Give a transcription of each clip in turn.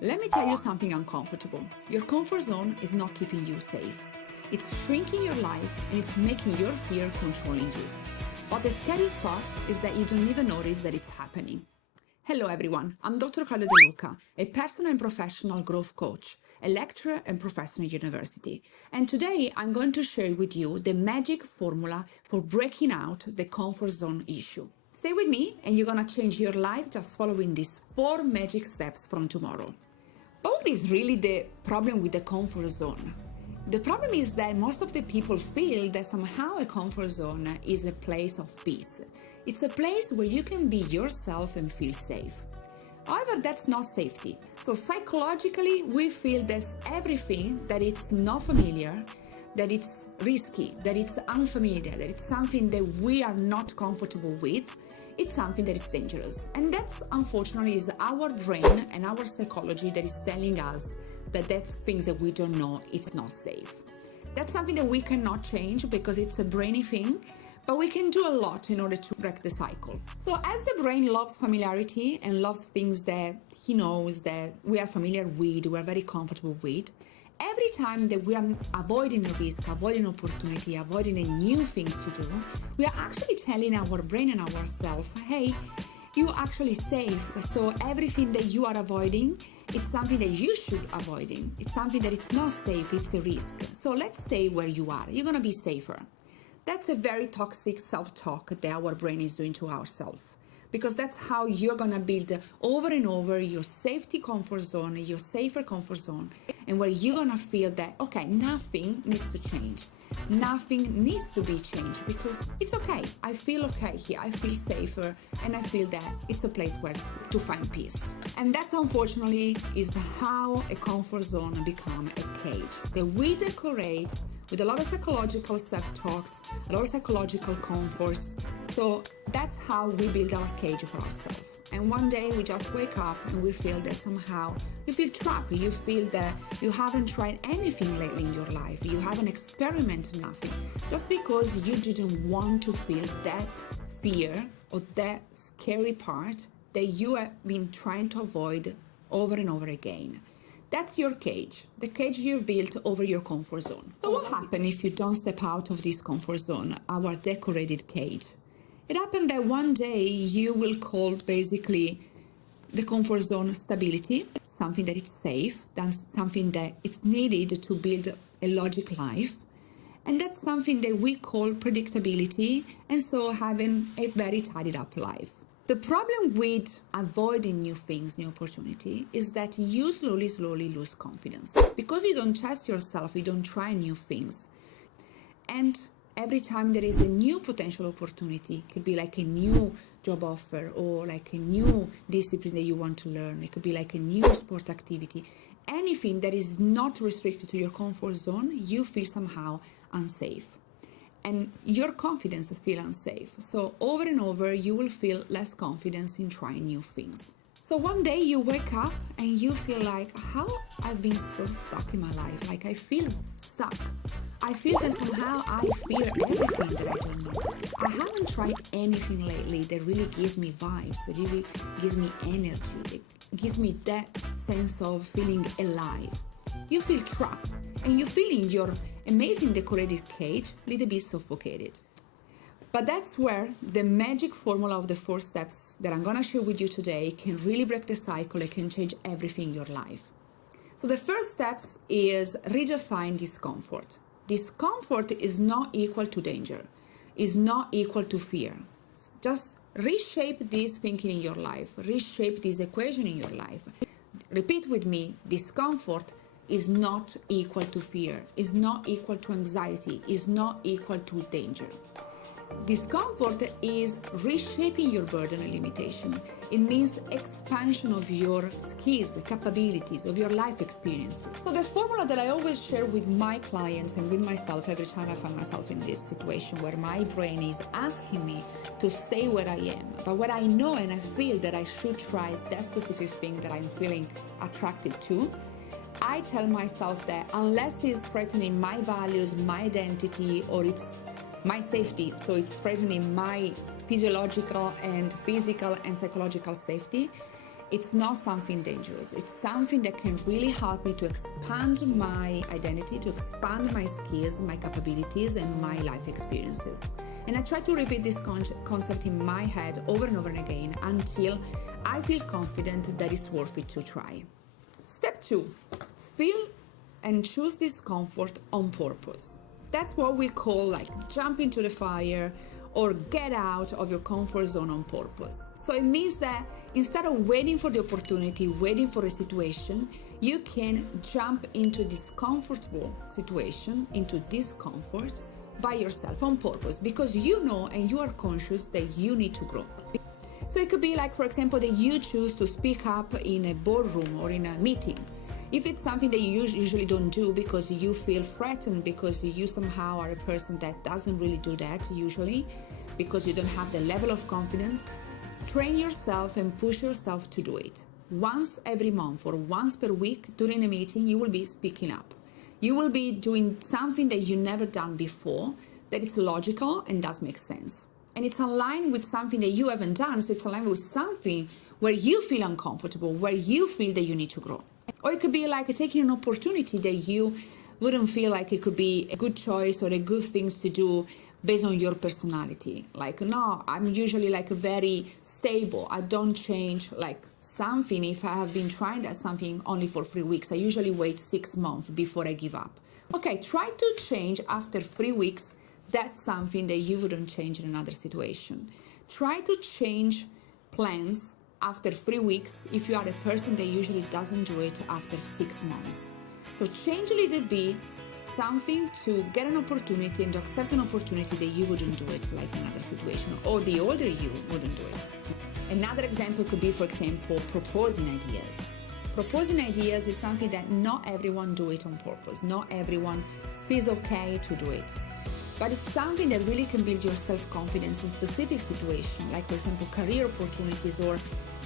Let me tell you something uncomfortable. Your comfort zone is not keeping you safe. It's shrinking your life and it's making your fear controlling you. But the scariest part is that you don't even notice that it's happening. Hello everyone, I'm Dr. Claudia De Luca, a personal and professional growth coach, a lecturer and professor at university. And today I'm going to share with you the magic formula for breaking out the comfort zone issue. Stay with me and you're gonna change your life just following these 4 magic steps from tomorrow. But what is really the problem with the comfort zone? The problem is that most of the people feel that somehow a comfort zone is a place of peace. It's a place where you can be yourself and feel safe. However, that's not safety. So psychologically, we feel there's everything that it's not familiar, that it's risky, that it's unfamiliar, that it's something that we are not comfortable with. It's something that is dangerous. And that's unfortunately is our brain and our psychology that is telling us that that's things that we don't know, it's not safe. That's something that we cannot change because it's a brainy thing, but we can do a lot in order to break the cycle. So as the brain loves familiarity and loves things that he knows that we are familiar with, we are very comfortable with, every time that we are avoiding a risk, avoiding opportunity, avoiding a new things to do, we are actually telling our brain and ourselves, hey, you're actually safe. So everything that you are avoiding, it's something that you should avoiding. It's something that it's not safe, it's a risk. So let's stay where you are. You're gonna be safer. That's a very toxic self-talk that our brain is doing to ourselves. Because that's how you're gonna build over and over your safety comfort zone, your safer comfort zone, and where you're gonna feel that, okay, nothing needs to change. Nothing needs to be changed because it's okay. I feel okay here, I feel safer, and I feel that it's a place where to find peace. And that unfortunately is how a comfort zone become a cage that we decorate with a lot of psychological self-talks, a lot of psychological comforts. So that's how we build our cage for ourselves. And one day we just wake up and we feel that somehow you feel trapped. You feel that you haven't tried anything lately in your life. You haven't experimented nothing. Just because you didn't want to feel that fear or that scary part that you have been trying to avoid over and over again. That's your cage, the cage you've built over your comfort zone. So what happens if you don't step out of this comfort zone, our decorated cage? It happened that one day you will call basically the comfort zone stability, something that is safe, that's something that it's needed to build a logic life. And that's something that we call predictability, and so having a very tidied up life. The problem with avoiding new things, new opportunity, is that you slowly lose confidence. Because you don't test yourself, you don't try new things. And every time there is a new potential opportunity, it could be like a new job offer or like a new discipline that you want to learn. It could be like a new sport activity. Anything that is not restricted to your comfort zone, you feel somehow unsafe. And your confidence feels unsafe. So over and over, you will feel less confidence in trying new things. So one day you wake up and you feel like, how I've been so stuck in my life. Like I feel stuck. I feel that somehow I fear everything that I don't know. I haven't tried anything lately that really gives me vibes, that really gives me energy, that gives me that sense of feeling alive. You feel trapped and you feel in your amazing decorated cage a little bit suffocated. But that's where the magic formula of the 4 steps that I'm gonna share with you today can really break the cycle and can change everything in your life. So the first steps is redefine discomfort. Discomfort is not equal to danger, is not equal to fear. Just reshape this thinking in your life, reshape this equation in your life. Repeat with me, discomfort is not equal to fear, is not equal to anxiety, is not equal to danger. Discomfort is reshaping your burden and limitation. It means expansion of your skills, capabilities, of your life experiences. So the formula that I always share with my clients and with myself every time I find myself in this situation where my brain is asking me to stay where I am, but where I know and I feel that I should try that specific thing that I'm feeling attracted to, I tell myself that unless it's threatening my values, my identity, or it's my safety, so it's threatening my physiological and physical and psychological safety, it's not something dangerous. It's something that can really help me to expand my identity, to expand my skills, my capabilities, and my life experiences. And I try to repeat this concept in my head over and over again until I feel confident that it's worth it to try. Step 2, feel and choose discomfort on purpose. That's what we call like jump into the fire or get out of your comfort zone on purpose. So it means that instead of waiting for the opportunity, waiting for a situation, you can jump into discomfortable situation, into discomfort by yourself on purpose, because you know and you are conscious that you need to grow. So it could be like, for example, that you choose to speak up in a boardroom or in a meeting. If it's something that you usually don't do because you feel threatened, because you somehow are a person that doesn't really do that usually, because you don't have the level of confidence, train yourself and push yourself to do it. Once every month or once per week during a meeting, you will be speaking up. You will be doing something that you've never done before, that is logical and does make sense. And it's aligned with something that you haven't done, so it's aligned with something where you feel uncomfortable, where you feel that you need to grow. Or it could be like taking an opportunity that you wouldn't feel like it could be a good choice or a good thing to do based on your personality. Like, no, I'm usually like very stable. I don't change like something. If I have been trying that something only for 3 weeks, I usually wait 6 months before I give up. Okay, try to change after 3 weeks. That's something that you wouldn't change in another situation. Try to change plans after 3 weeks if you are a person that usually doesn't do it after 6 months. So change a little bit, something to get an opportunity and to accept an opportunity that you wouldn't do it like another situation, or the older you wouldn't do it. Another example could be, for example, proposing ideas. Proposing ideas is something that not everyone do it on purpose. Not everyone feels okay to do it. But it's something that really can build your self-confidence in specific situations, like, for example, career opportunities or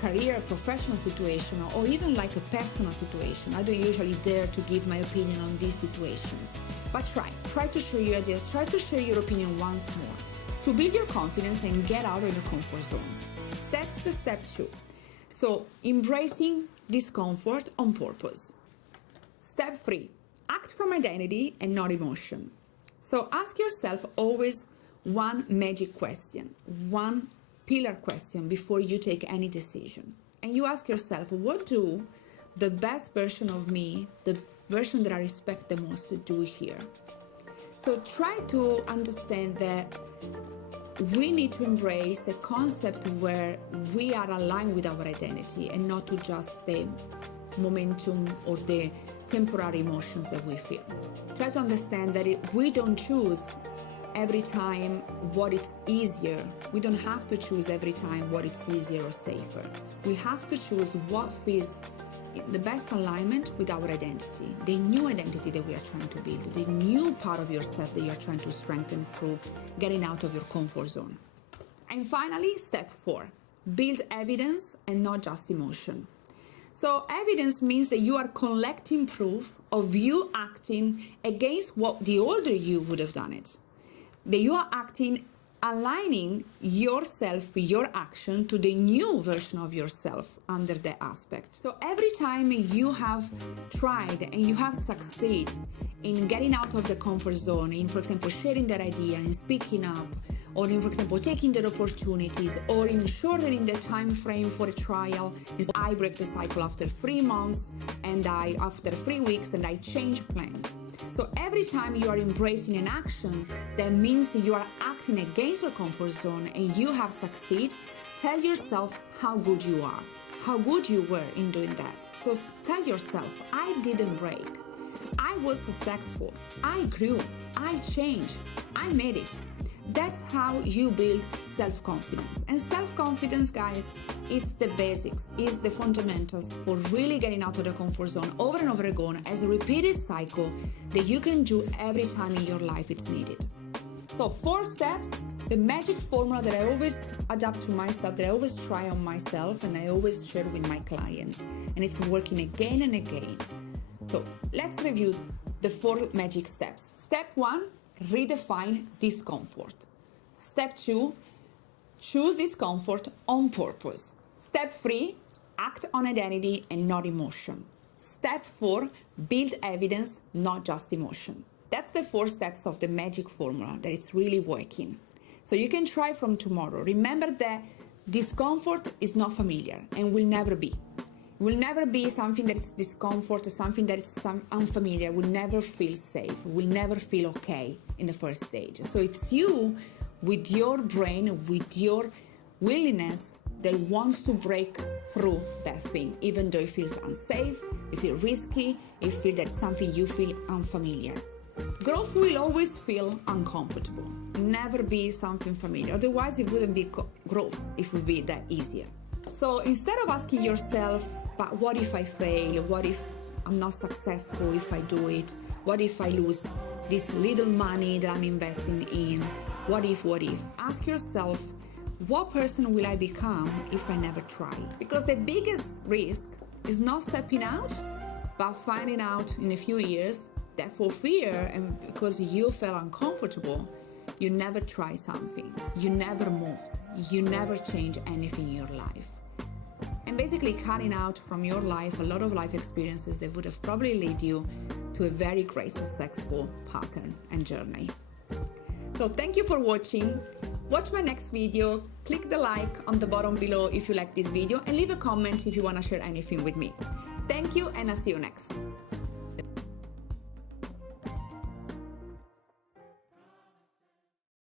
career professional situation, or even like a personal situation. I don't usually dare to give my opinion on these situations. But try to share your ideas, try to share your opinion once more, to build your confidence and get out of your comfort zone. That's the step 2. So embracing discomfort on purpose. Step 3, act from identity and not emotion. So ask yourself always one magic question, one pillar question before you take any decision. And you ask yourself, what do the best version of me, the version that I respect the most, do here? So try to understand that we need to embrace a concept where we are aligned with our identity and not to just the momentum or the temporary emotions that we feel. Try to understand that we don't choose every time what is easier. We don't have to choose every time what is easier or safer. We have to choose what feels the best alignment with our identity, the new identity that we are trying to build, the new part of yourself that you are trying to strengthen through getting out of your comfort zone. And finally, step 4, build evidence and not just emotion. So evidence means that you are collecting proof of you acting against what the older you would have done it. That you are acting, aligning yourself, your action to the new version of yourself under that aspect. So every time you have tried and you have succeeded in getting out of the comfort zone, in, for example, sharing that idea, in speaking up, or in, for example, taking the opportunities, or in shortening the time frame for a trial. I break the cycle after 3 months, and after 3 weeks, and I change plans. So every time you are embracing an action, that means you are acting against your comfort zone and you have succeeded, tell yourself how good you are, how good you were in doing that. So tell yourself, I didn't break. I was successful. I grew. I changed. I made it. That's how you build self-confidence. And self-confidence, guys, it's the basics, it's the fundamentals for really getting out of the comfort zone over and over again as a repeated cycle that you can do every time in your life it's needed. So 4 steps, the magic formula that I always adapt to myself, that I always try on myself and I always share with my clients, and it's working again and again. So let's review the 4 magic steps. Step 1, redefine discomfort. Step 2, choose discomfort on purpose. Step 3, Act on identity and not emotion. Step 4, build evidence, not just emotion. That's the 4 steps of the magic formula that it's really working. So you can try from tomorrow. Remember that discomfort is not familiar and will never be. It will never be something that is discomfort, something that is unfamiliar, will never feel safe, will never feel okay in the first stage. So it's you with your brain, with your willingness that wants to break through that thing, even though it feels unsafe, it feels risky, it feels that something you feel unfamiliar. Growth will always feel uncomfortable, never be something familiar. Otherwise, it wouldn't be growth, it would be that easier. So instead of asking yourself, but what if I fail? What if I'm not successful if I do it? What if I lose this little money that I'm investing in? What if? Ask yourself, what person will I become if I never try? Because the biggest risk is not stepping out, but finding out in a few years that for fear and because you felt uncomfortable, you never try something, you never moved, you never change anything in your life. And basically cutting out from your life a lot of life experiences that would have probably led you to a very great successful pattern and journey. So thank you for watching. Watch my next video, click the like on the bottom below if you like this video, and leave a comment if you want to share anything with me. Thank you, and I'll see you next.